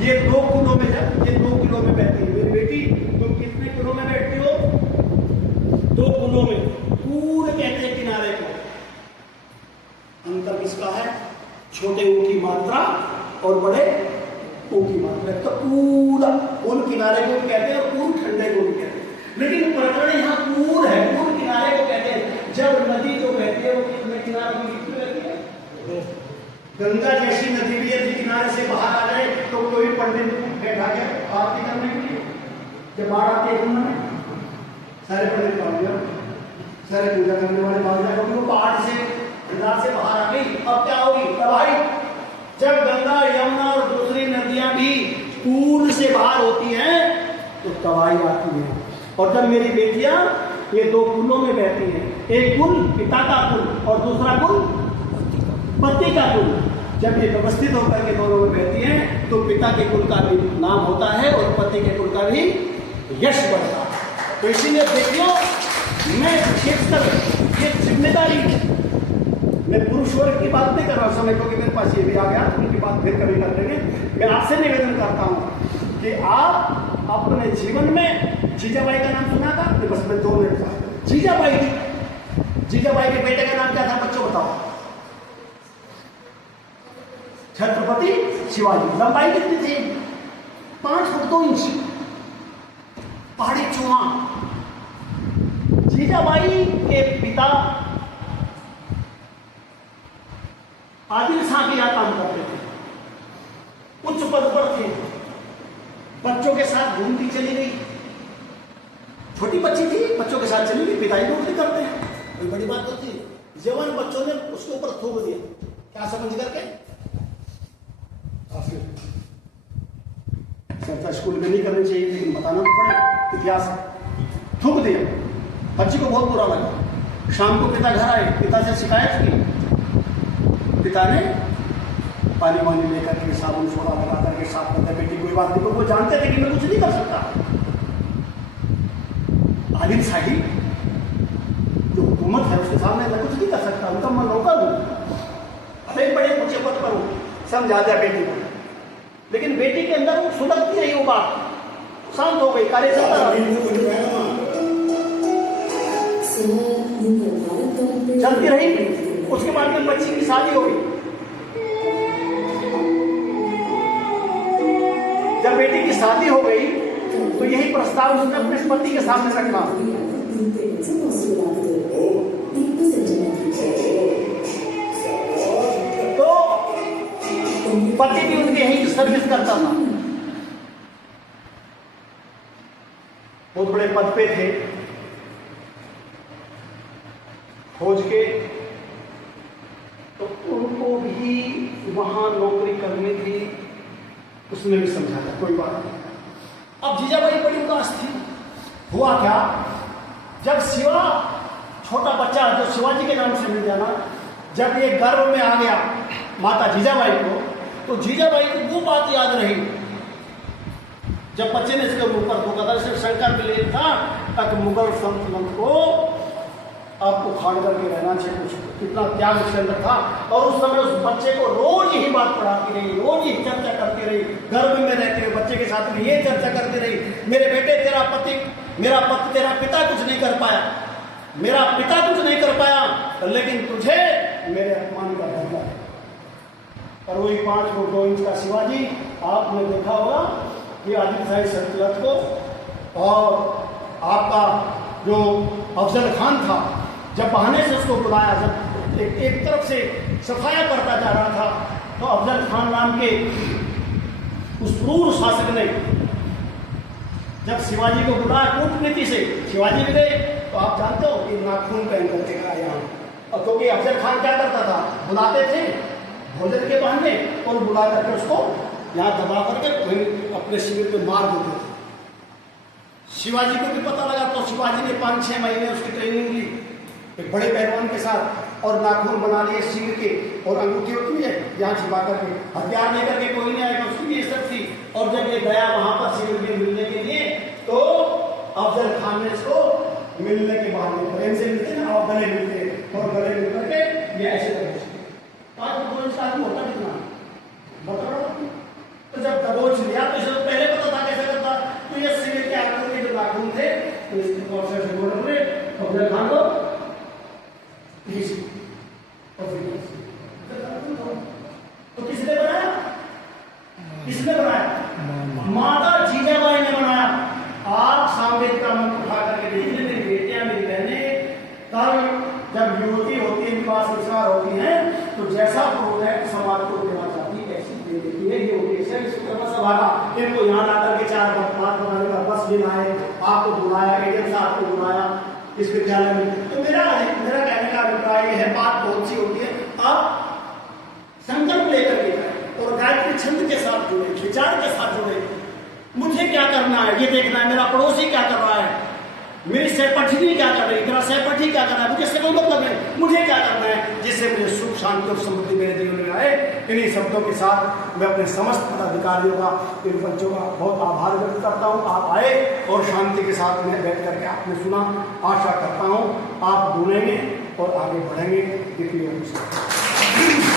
ये 2 किलो में, जब ये 2 किलो में बहती है मेरी बेटी, तो कितने किलो में बैठती हो? 2 किलो में। पूरे कहते हैं किनारे को। अंतर किसका है? छोटे ऊ की मात्रा और बड़े ऊ की मात्रा। तो पूरा पूल किनारे को कहते हैं और पूल ठंडे को भी कहते हैं। लेकिन प्रकरण यहाँ पूल है, पूल किनारे को कहते हैं। जब नदी जो बहती है वो कितने किनारे को बहती है? गंगा जैसी नदी भी यदि किनारे से बाहर आ जाए तो कोई पंडित बैठा के आरती करने के लिए, जब बाढ़ आती है में सारे पंडित सारे पूजा करने वाले भाग जाए, क्योंकि वो पहाड़ से गंगा से बाहर आ गई। अब क्या होगी तबाही? जब गंगा यमुना और दूसरी नदियां भी पूल से बाहर होती हैं तो तबाही आती है। और जब मेरी बेटियां ये 2 कुलों में बहती हैं, एक कुल पिता का कुल और दूसरा कुल पति का कुल, जब ये व्यवस्थित होकर के दोनों में बहती हैं तो पिता के कुल का भी नाम होता है और पति के कुल का भी यश बढ़ता है। तो इसीलिए देखियो, मैं विशेषकर ये जिम्मेदारी, मैं पुरुष वर्ग की बात नहीं कर रहा हूं समय, क्योंकि मेरे पास ये भी आ गया, उनकी बात फिर कभी कर लेंगे। मैं आपसे निवेदन करता हूं कि आप अपने जीवन में, जीजाबाई का नाम सुना था? बस मैं 2 मिनट का, जीजाबाई के बेटे का नाम क्या था बच्चों बताओ? छत्रपति शिवाजी। लंबाई कितनी थी? 5 फुट 2 इंच, पहाड़ी चूहा। जीजाबाई के पिता आदिल शाह के यहाँ काम करते थे, उच्च पद पर थे। बच्चों के साथ घूमती चली गई, छोटी बच्ची थी, बच्चों के साथ चली गई। पिताजी नौकरी करते हैं, कोई बड़ी बात होती है। जवान बच्चों ने उसके ऊपर थूक दिया, क्या समझ करके? चर्चा स्कूल में नहीं करनी चाहिए, लेकिन बताना तो पड़े, इतिहास है। थूक दिया, बच्ची को बहुत बुरा लगा। शाम को पिता घर आए, पिता से शिकायत की। पिता ने पानी वानी लेकर के, साबुन सोडा लगा करके साफ करते, बेटी कोई बात नहीं। तो वो जानते थे कि मैं कुछ नहीं कर सकता। आदिल शाही जो हुकूमत है उसके सामने मैं कुछ नहीं कर सकता, उनका मैं नौकर हूं, एक बड़े ऊंचे पद पर हूं, समझा दिया बेटी को। लेकिन बेटी के अंदर वो सुलगती रही, वो बात शांत हो गई, कार्य चलती रही। उसके बाद में बच्ची की शादी हो गई। जब बेटी की शादी हो गई तो यही प्रस्ताव उसने अपने पति के सामने रखा। तो पति भी उनके यही सर्विस करता था, बहुत बड़े पद पे थे, खोज के। तो उनको भी वहां नौकरी करनी थी, उसने भी समझाया कोई बात नहीं। अब जीजाबाई बड़ी उदास थी। हुआ क्या, जब शिवा छोटा बच्चा जो शिवाजी के नाम से मिल जाना, जब ये गर्भ में आ गया माता जीजाबाई को, तो जीजाबाई को वो बात याद रही जब बच्चे ने इसके ऊपर को कदर से शंकर के लिए था तक मुगल संतुलन को आप उखाड़ करके रहना चाहिए। कुछ कितना त्याग उसके अंदर था। और उस समय उस बच्चे को रोज यही बात पढ़ाती रही, रोज ही चर्चा करती रही, गर्भ में रहते हुए बच्चे के साथ में ये चर्चा करती रही, मेरे बेटे मेरा पति तेरा पिता कुछ नहीं कर पाया, मेरा पिता कुछ नहीं कर पाया, लेकिन तुझे मेरे अपमान का डर है। और वही 5 फुट 2 इंच का शिवाजी, आपने देखा होगा कि आदिल शाही सल्तनत को और आपका जो अफजल खान था, जब बहाने से उसको बुलाया, जब एक तरफ से सफाया करता जा रहा था, तो अफजल खान नाम के उस क्रूर शासक ने जब शिवाजी को बुलाया कूटनीति से, शिवाजी भी गए, तो आप जानते हो कि नाखून पहन करके गया यहाँ। और क्योंकि अफजल खान क्या करता था, बुलाते थे भोजन के बहाने और बुला करके उसको यहाँ दबा करके अपने शिविर में मार देते थे। शिवाजी को भी पता लगा, तो शिवाजी ने 5-6 महीने उसकी ट्रेनिंग ली एक बड़े पहलवान के साथ, और नाखून बना लिए शिविर के, और अंगूठी होती है यहाँ छिपा करके, हथियार लेकर के कोई नहीं आएगा, उसकी ये सब थी। और जब ये गया वहां पर शिविर में मिलने के लिए, तो अफजल खान ने इसको मिलने के बाद प्रेम से मिलते ना, और गले मिलते, और गले मिल करके ये ऐसे होता कितना बता। तो जब दबोच लिया किसने बनाया? माता जीजाबाई ने बनाया। आप सामने का मन उठा करके देख ले, मेरी बेटियां, मेरी बहनें, कल जब युवती होती है, विवाह संस्कार होती है, तो जैसा प्रोजेक्ट समाज को देना चाहती है ऐसी दे देती है। ये उद्देश्य है सभा का। इनको यहाँ ला करके 4 बात बनाने का बस दिन आए, आपको बुलाया, एजेंट साहब को बुलाया इस विद्यालय में। तो मेरा कहने का अभिप्राय है, बात बहुत सी होती है, आप संकल्प लेकर के जाए और गायत्री छंद के साथ जुड़े, विचार के साथ जुड़े। मुझे क्या करना है ये देखना है, मेरा पड़ोसी क्या कर रहा है, मेरी सहपाठिनी क्या कर रही है, मेरा सहपाठी क्या कर रहा है, मुझे इससे कोई मतलब है, मुझे क्या करना है जिससे मुझे सुख शांति और समृद्धि मेरे जीवन में आए। इन्हीं शब्दों के साथ मैं अपने समस्त पदाधिकारियों का, इन बच्चों का बहुत आभार व्यक्त करता हूँ। आप आए और शांति के साथ में बैठ करके आपने सुना। आशा करता हूँ आप बोलेंगे और आगे बढ़ेंगे।